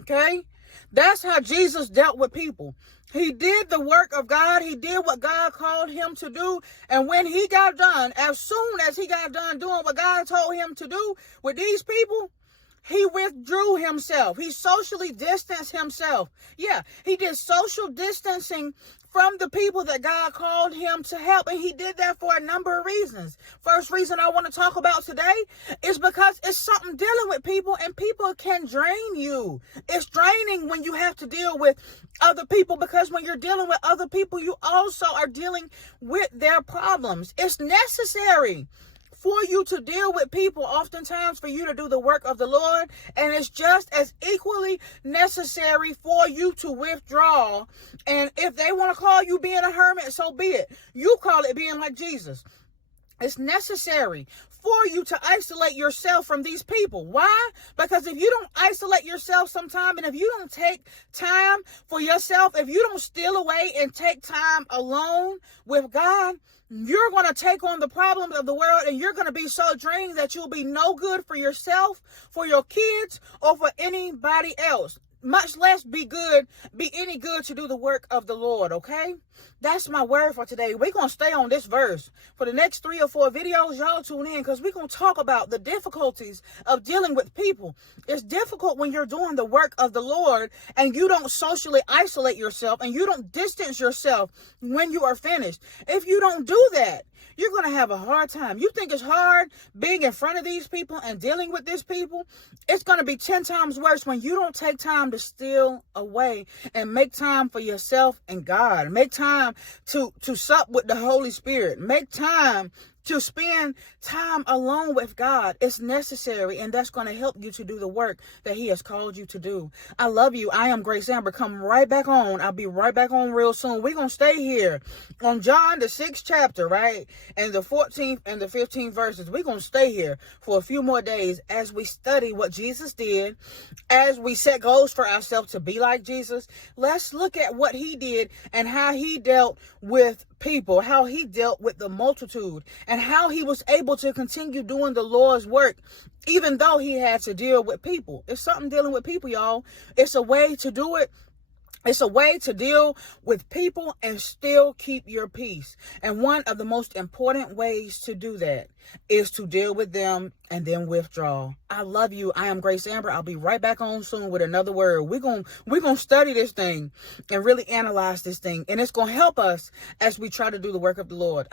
Okay? That's how Jesus dealt with people. He did the work of God. He did what God called him to do. And when he got done, as soon as he got done doing what God told him to do with these people, he withdrew himself. He socially distanced himself. Yeah, he did social distancing from the people that God called him to help. And he did that for a number of reasons. First reason I want to talk about today is because it's something dealing with people, and people can drain you. It's draining when you have to deal with other people, because when you're dealing with other people, you also are dealing with their problems. It's necessary for you to deal with people, oftentimes for you to do the work of the Lord. And it's just as equally necessary for you to withdraw. And if they want to call you being a hermit, so be it. You call it being like Jesus. It's necessary for you to isolate yourself from these people. Why? Because if you don't isolate yourself sometime, and if you don't take time for yourself, if you don't steal away and take time alone with God, you're going to take on the problems of the world, and you're going to be so drained that you'll be no good for yourself, for your kids, or for anybody else. Much less be any good to do the work of the Lord, okay? That's my word for today. We're going to stay on this verse. For the next 3 or 4 videos, y'all tune in, because we're going to talk about the difficulties of dealing with people. It's difficult when you're doing the work of the Lord and you don't socially isolate yourself and you don't distance yourself when you are finished. If you don't do that, you're going to have a hard time. You think it's hard being in front of these people and dealing with these people? It's going to be 10 times worse when you don't take time to steal away and make time for yourself and God. Make time to sup with the Holy Spirit. Make time to spend time alone with God. It's necessary, and that's going to help you to do the work that he has called you to do. I love you. I am Grace Amber. Come right back on. I'll be right back on real soon. We're going to stay here on John, the 6th chapter, right? And the 14th and the 15th verses. We're going to stay here for a few more days as we study what Jesus did, as we set goals for ourselves to be like Jesus. Let's look at what he did and how he dealt with people, how he dealt with the multitude, and how he was able to continue doing the Lord's work even though he had to deal with people. It's something dealing with people, y'all. It's a way to do it. It's a way to deal with people and still keep your peace. And one of the most important ways to do that is to deal with them and then withdraw. I love you. I am Grace Amber. I'll be right back on soon with another word. We're gonna study this thing and really analyze this thing. And it's going to help us as we try to do the work of the Lord.